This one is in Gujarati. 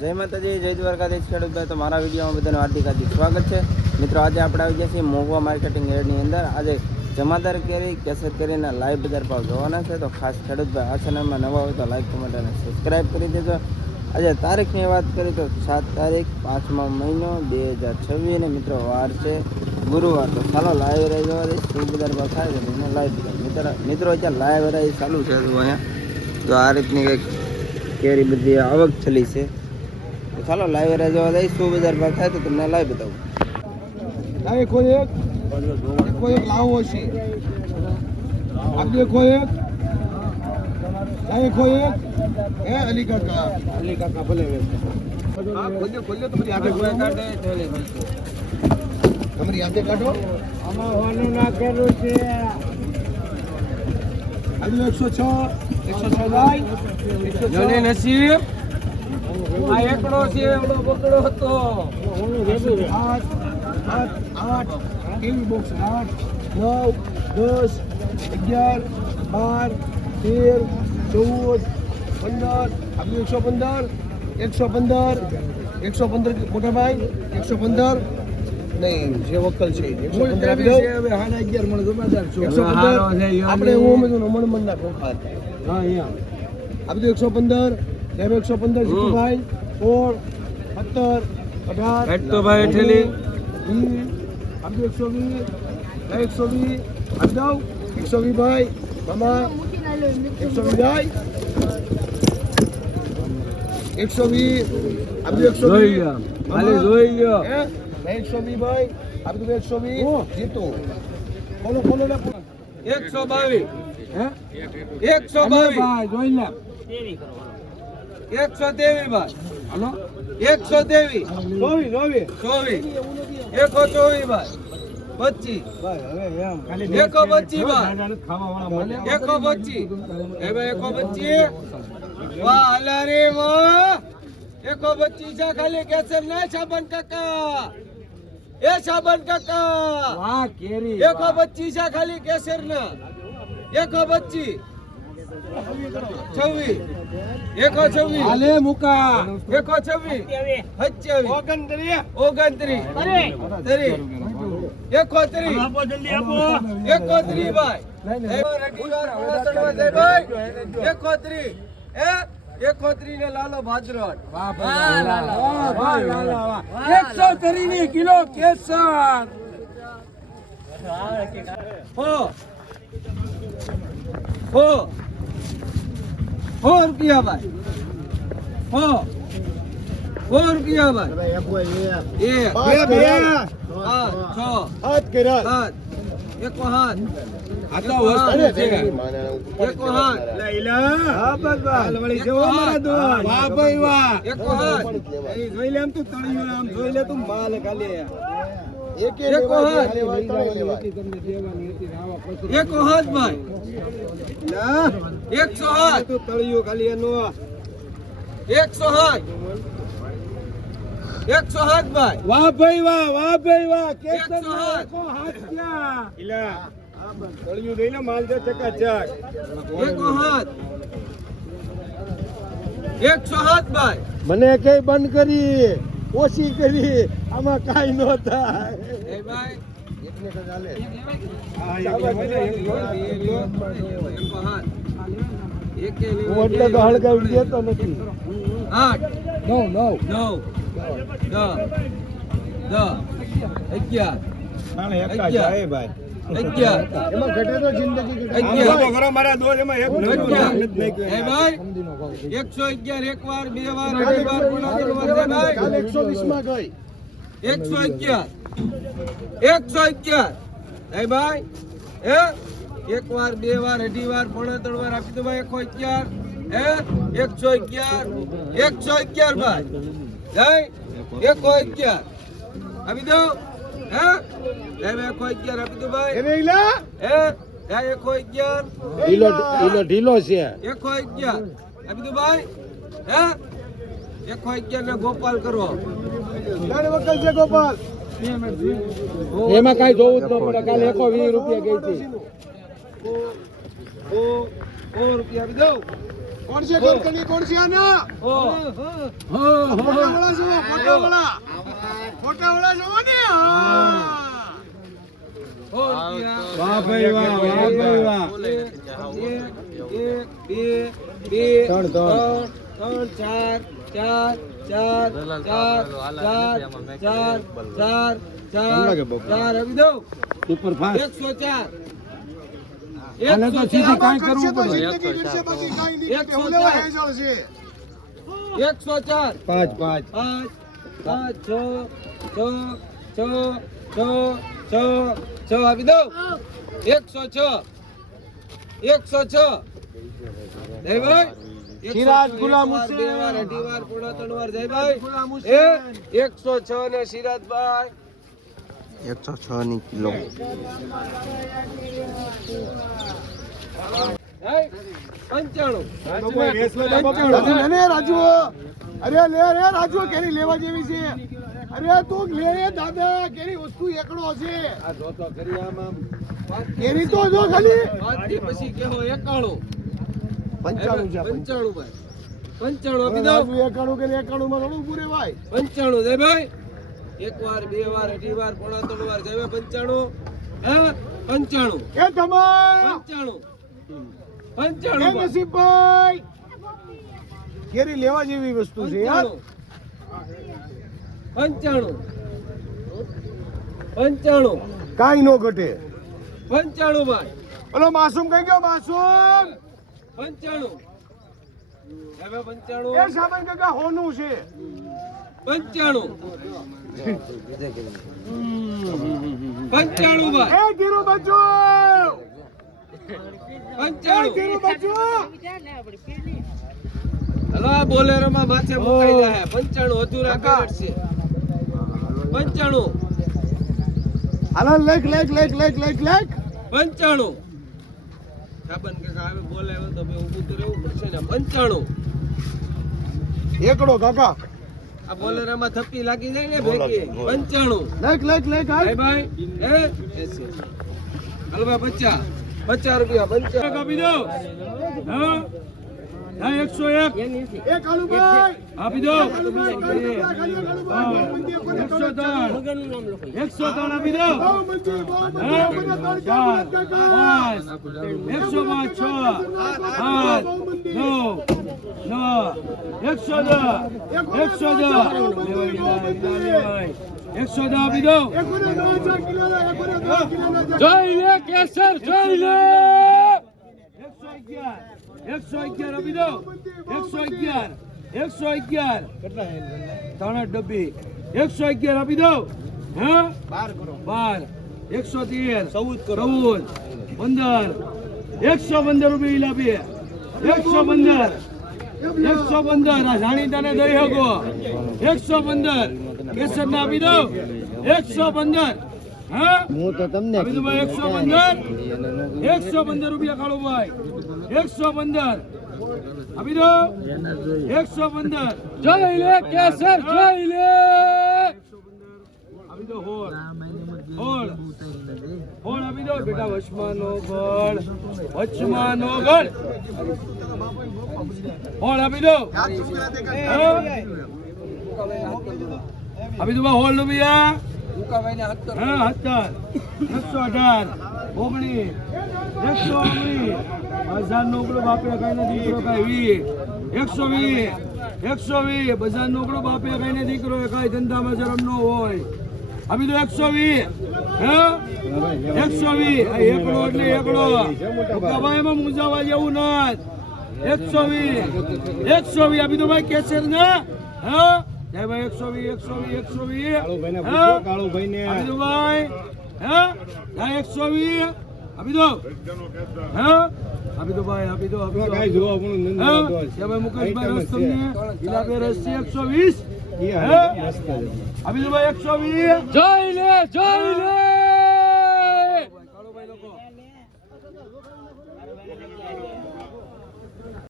જય માતાજી, જય દ્વારકાધીશ ખેડૂત ભાઈ. તો મારા વિડીયોમાં બધાનું હાર્દિક સ્વાગત છે. મિત્રો આજે આપણે આવી ગયા છીએ મહુવા માર્કેટિંગ યાર્ડની અંદર. આજે જમાદાર કેરી, કેસર કેરીના લાઈવ બજાર ભાવ જોવાના છે. તો ખાસ ખેડૂત ભાઈ આ ચેનલમાં નવા હોય તો લાઈક, કમેન્ટ અને સબસ્ક્રાઈબ કરી દેજો. આજે તારીખની વાત કરીએ તો 7 તારીખ 5મો મહિનો 2026 ને મિત્રો વાર છે ગુરુવાર. તો ચાલો લાઈવ રહી જવા દઈશ. શું બજાર ભાવ થાય છે એને લાઈવ મિત્રો અત્યારે લાઈવ રહી ચાલુ છે. અહીંયા તો આ રીતની કંઈક કેરી બધી આવક છેલી છે. તો ચાલો લાઈવ રહી જવા દઈશ. શું બજાર ભાવ થાય તો તમને લાઈવ બતાવું. કોઈ એક લાવો છે આપણે કોઈ એક હે અલી કાકા ભલે ખોલ્યો તમારી હાથે તમારી હાથે કાઢો. આમાં વાનું નાખેલું છે આજુ 106 ભાઈ 106 નસીબ આ એકડો છે એવડો બકડો હતો 8 કેવી બોક્સ 8 9 10 11 12 13 14 15 115 મોટા ભાઈ 115 નહીં જે વકલ છે 115 આપી દો. હવે 11.5 મણ જમાદાર છો 115 આપણે ઓમ મણ ના કોખાત હા અહીંયા આપી દો 115 લેવ 115 જીતુભાઈ 16 17 18 તો ભાઈ ઠેલી આપી દો 120 આપી દો 120 ભાઈ મામા 120 ભાઈ 120 આપી દો 120 હાલે જોઈ લ્યો હે 120 ભાઈ આપી દો 120 જીતો કોનો ને 122 હે 122 ભાઈ જોઈ લે 123 ભાઈ હાલો 123 24 124 ભાઈ 25 ભાઈ હવે એમ ખાલી 125 ભાઈ ખાવા વાળા 125 એ ભાઈ 125 વાહ અલારે વાહ 125 છે ખાલી કેસર ના સાબન કાકા એ સાબન કાકા વાહ કેરી 125 છે ખાલી કેસર ના 125 26 126 હાલે મુકા 126 27 29 31 ભાઈ 131 ને લાલો ભાદરડ વાહ ભાઈ 130 ની કિલો કેસર હો રૂપિયા ભાઈ 4 રૂપિયા ભાઈ એક હાથ આ તો વસ્તુ છે એક હાથ લઈલા હા બસ વળી જો મારા દો વાહ ભાઈ વાહ એક હાથ એ જોઈ લે આમ તું તળિયો આમ જોઈ લે તું માલ ખાલી એક હાથ તમને દેવાની હતી આવા પછી એક હાથ ભાઈ ના 108 તું તળિયો ખાલી એનો 108 ભાઈ વાહ ભાઈ વાહ કેસર કો હાથ ક્યાં ઇલા તળિયું દઈને માલ દે ચકાચક એક હાથ 107 ભાઈ મને કઈ બંધ કરી ઓછી કરી આમાં કાઈ ન થાય એ ભાઈ એકને તો ચાલે એટલે તો હળગાવી દેતો નથી 8 9 એમાં ઘટે તો જિંદગી મારા દો એમાં એક 111 એક વાર બે વાર અઢી વાર 120 માં ગઈ 111 એ ભાઈ હે એક વાર બે વાર અઢી વાર 3 વાર આપી દો ભાઈ 111 હે 111 ભાઈ જય 111 આપી દો હે લે 111 આપી દો ભાઈ હે હે 111 ઢીલો છે 111 આપી દો ભાઈ હે 111 ને ગોપાલ કરો ગાડી વકલ છે ગોપાલ એમાં કઈ જોવું જ ન પડે કાલે 120 રૂપિયા ગઈ હતી ઓ રૂપિયા આપી દો કોણ છે ગરકણી કોણ છે આના ફોટાવાળા છો ફોટાવાળા છો ને વાહ ભાઈ વાહ વાહ ભાઈ વાહ સુપર ફાસ્ટ 104 આને તો સીધી કાંઈ કરવું પડે 104 પાંચ પાંચ 5 6 આપી દો 106 જય ભાઈ સિરાજ ગુલામ હુસેન. 2 વાર 2 વાર પૂરા 3 વાર જય ભાઈ ગુલામ એ હુસેન. 106 ને સિરાજભાઈ 106 ની કિલો રાજુ અરે લે રે રાજુ કેરી લેવા જેવી છે અરે તું લે રે દાદા કેરી વસ્તુ એકડો છે કેરી તો જો ખાલી પછી કેહો 91 95 છે 95 ભાઈ 95 આપી દો 91 કે 91 માં ઘણું પૂરે ભાઈ 95 જય ભાઈ એક વાર બે વાર અઢી વાર પોણા 3 વાર જય ભાઈ 95 હે 95 એ તમાર 95 નસીબભાઈ કેરી લેવા જેવી વસ્તુ છે યાર 95 કાઈ નો ઘટે 95 ભાઈ ઓલો માસૂમ કઈ ગયો માસૂમ 95 હવે 95 એ સાબન કાકા હોનું છે 95 ભાઈ એ ગીરુ બચ્ચો 95 ગીરુ બચ્ચો હલો બોલેરો માં માથે મુકાઈ જાય 95 અધૂરા કેરેટ છે 95 હાલો લેખ 95 સાબન કાકા હવે બોલે તો બે ઊભું તો રહેવું પડશે ને 95 એકડો કાકા આ બોલેરામાં થપ્પી લાગી જાય ને ભેગી 95 લેખ ભાઈ ભાઈ એ હાલો ભાઈ 50 રૂપિયા 50 આપી દો હા 101 એક કાલુભાઈ આપી દો 103 આપી દો 110 આપી દો જોઈ લે કેસર જોઈ લે 111 આપી દો 111 ત્રણ ડબ્બી 111 આપી દો હે 12 113 14 15 115 રૂપિયા બે 115 આ જાણીતાને દઈ હગો 115 કેસર ના આપી દો 115 હા હું તો તમને આપી દો ભાઈ 115 રૂપિયા કાળો ભાઈ 115 આપી દો 115 જોઈ લે કેસર જોઈ લે આપી દો હોળ આપી દો બેટા વચમાનો ગળ હોળ આપી દો આપી દો હોળ રૂપિયા 118 19 બજાર નોકરો બાપે કઈ નથી દીકરો કઈ 120 બજાર નોકરો બાપે કઈ ને દીકરો કઈ ધંધામાં શરમ ન હોય આપી દો 120 હે 120 એકડો એટલે એકડો ભાઈ એમાં મુંજાવા જેવું નથી 120 આપી દો ભાઈ કેસર ને હે જય ભાઈ 120 કાળુભાઈ ને આપી દો ભાઈ હે 120 આપી દો હે આપી દો ભાઈ આપી દો કાઈ જોવા પણ હે ભાઈ મુકેશભાઈ રસ તમને ઇલાબે રસ 120 હે આપી દો ભાઈ 120 જોઈ લે